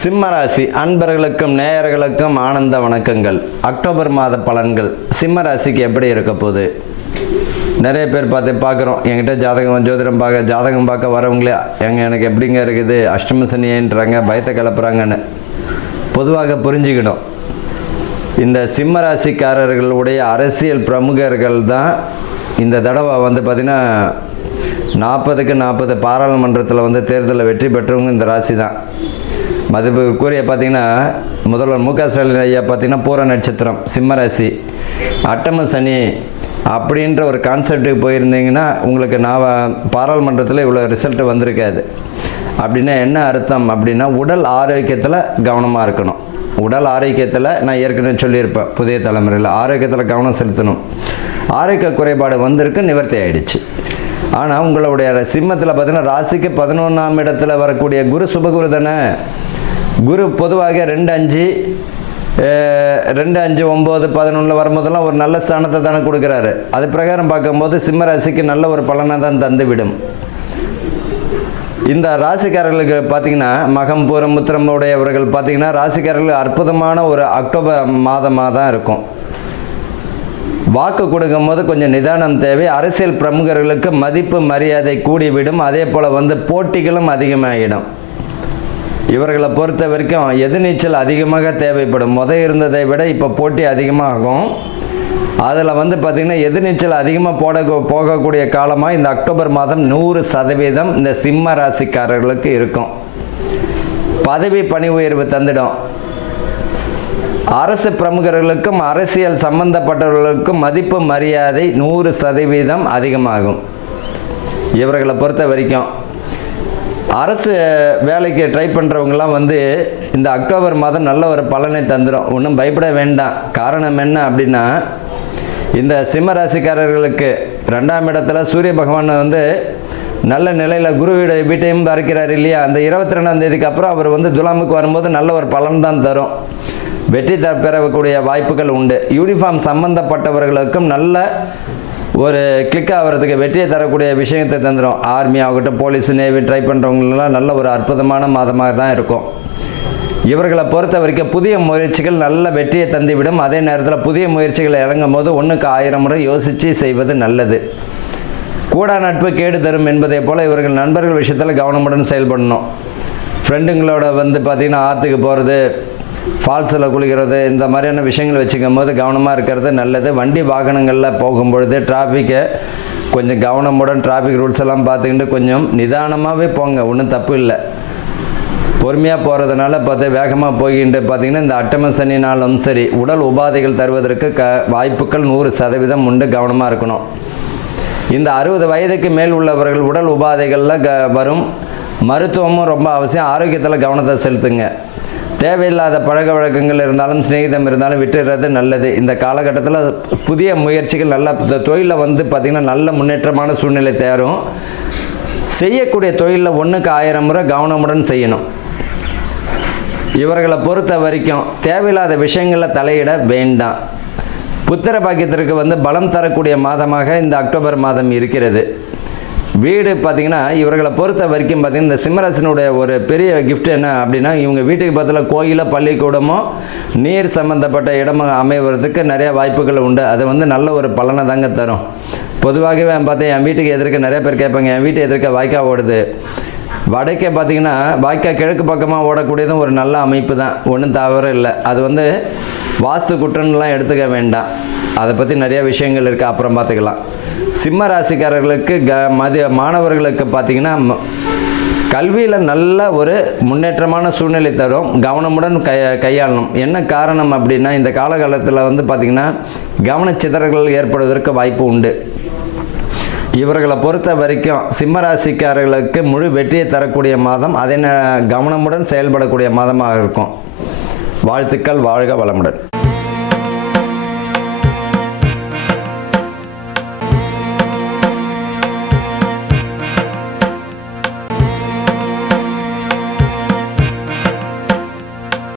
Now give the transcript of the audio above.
சிம்மராசி அன்பர்களுக்கும் நேயர்களுக்கும் ஆனந்த வணக்கங்கள். அக்டோபர் மாத பலன்கள் சிம்ம ராசிக்கு எப்படி இருக்க போகுது? நிறைய பேர் பார்க்குறோம், என்கிட்ட ஜாதகம் பார்க்க வரவங்களே எனக்கு எப்படிங்க இருக்குது, அஷ்டம சனின்றாங்க, பயத்தை கிளப்புறாங்கன்னு. பொதுவாக புரிஞ்சுக்கணும், இந்த சிம்ம ராசிக்காரர்களுடைய அரசியல் பிரமுகர்கள் தான் இந்த தடவை பார்த்திங்கன்னா 40க்கு 40 பாராளுமன்றத்தில் தேர்தலில் வெற்றி பெற்றவங்க இந்த ராசி தான். மதிப்புக்குரிய பார்த்திங்கன்னா முதல்வர் மு க ஸ்டாலின் ஐயா பார்த்திங்கன்னா பூர நட்சத்திரம் சிம்ம ராசி, அட்டம சனி அப்படின்ற ஒரு கான்செப்டுக்கு போயிருந்தீங்கன்னா உங்களுக்கு பாராளுமன்றத்தில் இவ்வளோ ரிசல்ட் வந்திருக்காது. அப்படின்னா என்ன அர்த்தம் அப்படின்னா, உடல் ஆரோக்கியத்தில் கவனமாக இருக்கணும். உடல் ஆரோக்கியத்தில் நான் ஏற்கனவே சொல்லியிருப்பேன், புதிய தலைமுறையில் ஆரோக்கியத்தில் கவனம் செலுத்தணும். ஆரோக்கிய குறைபாடு வந்திருக்கு, நிவர்த்தி ஆகிடுச்சு. ஆனால் உங்களுடைய சிம்மத்தில் பார்த்திங்கன்னா ராசிக்கு 11ஆம் இடத்துல வரக்கூடிய குரு சுபகுரு தானே. குரு பொதுவாக 2, 5, 9, 11 வரும்போதெல்லாம் ஒரு நல்ல ஸ்தானத்தை தானே கொடுக்குறாரு. அது பிரகாரம் பார்க்கும்போது சிம்ம ராசிக்கு நல்ல ஒரு பலனை தான் தந்துவிடும். இந்த ராசிக்காரர்களுக்கு பார்த்திங்கன்னா மகம் பூரம் உத்திரம் உடையவர்கள் பார்த்திங்கன்னா ராசிக்காரர்களுக்கு அற்புதமான ஒரு அக்டோபர் மாதமாக தான் இருக்கும். வாக்கு கொடுக்கும் போது கொஞ்சம் நிதானம் தேவை. அரசியல் பிரமுகர்களுக்கு மதிப்பு மரியாதை கூடிவிடும். அதே போல் போட்டிகளும் அதிகமாகிடும். இவர்களை பொறுத்த வரைக்கும் எதிர்நீச்சல் அதிகமாக தேவைப்படும். இருந்ததை விட இப்போ போட்டி அதிகமாகும். அதில் பார்த்திங்கன்னா எதிர்நீச்சல் அதிகமாக போகக்கூடிய காலமாக இந்த அக்டோபர் மாதம் 100% இந்த சிம்ம ராசிக்காரர்களுக்கு இருக்கும். பதவி பணி உயர்வு தந்துடும். அரசு பிரமுகர்களுக்கும் அரசியல் சம்பந்தப்பட்டவர்களுக்கும் மதிப்பு மரியாதை 100% அதிகமாகும். இவர்களை பொறுத்த வரைக்கும் அரசு வேலைக்கு ட்ரை பண்ணுறவங்களாம் இந்த அக்டோபர் மாதம் நல்ல ஒரு பலனை தந்துடும். ஒன்றும் பயப்பட வேண்டாம். காரணம் என்ன அப்படின்னா, இந்த சிம்ம ராசிக்காரர்களுக்கு 2ஆம் இடத்துல சூரிய பகவான் நல்ல நிலையில் குரு வீட்டையும் பார்க்கிறார் இல்லையா. அந்த 22ஆம் தேதிக்கு அப்புறம் அவர் துலாமுக்கு வரும்போது நல்ல ஒரு பலன் தான் தரும். வெற்றி பெறக்கூடிய வாய்ப்புகள் உண்டு. யூனிஃபார்ம் சம்பந்தப்பட்டவர்களுக்கும் நல்ல ஒரு கிளிக் ஆகிறதுக்கு வெற்றியை தரக்கூடிய விஷயத்தை தந்துடும். ஆர்மி ஆகட்டும், போலீஸ், நேவி ட்ரை பண்ணுறவங்களெலாம் நல்ல ஒரு அற்புதமான மாதமாக தான் இருக்கும். இவர்களை பொறுத்த வரைக்கும் புதிய முயற்சிகள் நல்ல வெற்றியை தந்துவிடும். அதே நேரத்தில் புதிய முயற்சிகளை இறங்கும் போது 1க்கு 1000 முறை யோசித்து செய்வது நல்லது. கூடா நட்பு கேடு தரும் என்பதை போல் இவர்கள் நண்பர்கள் விஷயத்தில் கவனமுடன் செயல்படணும். ஃப்ரெண்டுங்களோட பார்த்திங்கன்னா ஆற்றுக்கு போகிறது, ஃபால்ஸில் குளிக்கிறது, இந்த மாதிரியான விஷயங்கள் வச்சுக்கும் போது கவனமாக இருக்கிறது நல்லது. வண்டி வாகனங்களில் போகும்பொழுது டிராஃபிக்கை கொஞ்சம் கவனமுடன் டிராஃபிக் ரூல்ஸ் எல்லாம் பார்த்துக்கிட்டு கொஞ்சம் நிதானமாகவே போங்க. ஒன்றும் தப்பு இல்லை. பொறுமையாக போகிறதுனால வேகமாக போகிட்டு பார்த்திங்கன்னா இந்த அட்டம சனினாலும் சரி உடல் உபாதைகள் தருவதற்கு வாய்ப்புகள் 100% உண்டு. கவனமாக இருக்கணும். இந்த 60 வயதுக்கு மேல் உள்ளவர்கள் உடல் உபாதைகளில் வரும். மருத்துவமும் ரொம்ப அவசியம். ஆரோக்கியத்தில் கவனத்தை செலுத்துங்க. தேவையில்லாத பழக்க வழக்கங்கள் இருந்தாலும் சிநேகிதம் இருந்தாலும் விட்டுறது நல்லது. இந்த காலகட்டத்தில் புதிய முயற்சிகள் நல்ல தொழிலில் பார்த்திங்கன்னா நல்ல முன்னேற்றமான சூழ்நிலை தரும். செய்யக்கூடிய தொழிலில் 1க்கு 1000 முறை கவனமுடன் செய்யணும். இவர்களை பொறுத்த வரைக்கும் தேவையில்லாத விஷயங்களில் தலையிட வேண்டாம். புத்திர பாக்கியத்திற்கு பலம் தரக்கூடிய மாதமாக இந்த அக்டோபர் மாதம் இருக்கிறது. வீடு பார்த்திங்கன்னா இவர்களை பொறுத்த வரைக்கும் பார்த்திங்கன்னா இந்த சிம்மராசினுடைய ஒரு பெரிய கிஃப்ட் என்ன அப்படின்னா, இவங்க வீட்டுக்கு பக்கத்தில் கோயிலோ பள்ளிக்கூடமோ நீர் சம்மந்தப்பட்ட இடமாக அமைவதற்கு நிறைய வாய்ப்புகள் உண்டு. அது நல்ல ஒரு பலனை தாங்க தரும். பொதுவாகவே பார்த்தேன், என் வீட்டுக்கு எதிர்க்க நிறைய பேர் கேட்பாங்க, என் வீட்டு எதிர்க்க வாய்க்கா ஓடுது. வடக்கே பார்த்திங்கன்னா வாய்க்கா கிழக்கு பக்கமாக ஓடக்கூடியதும் ஒரு நல்ல அமைப்பு தான், ஒன்றும் தவறு இல்லை. அது வாஸ்து குற்றம்லாம் எடுத்துக்க வேண்டாம். அதை பற்றி நிறைய விஷயங்கள் இருக்குது, அப்புறம் பார்த்துக்கலாம். சிம்ம ராசிக்காரர்களுக்கு மாணவர்களுக்கு பார்த்திங்கன்னா கல்வியில் நல்ல ஒரு முன்னேற்றமான சூழ்நிலை தரும். கவனமுடன் கையாளணும். என்ன காரணம் அப்படின்னா, இந்த காலகட்டத்தில் பார்த்திங்கன்னா கவனச்சிதறல்கள் ஏற்படுவதற்கு வாய்ப்பு உண்டு. இவர்களை பொறுத்த வரைக்கும் சிம்ம ராசிக்காரர்களுக்கு முழு வெற்றியை தரக்கூடிய மாதம், அதே கவனமுடன் செயல்படக்கூடிய மாதமாக இருக்கும். வாழ்த்துக்கள். வாழ்க வளமுடன்.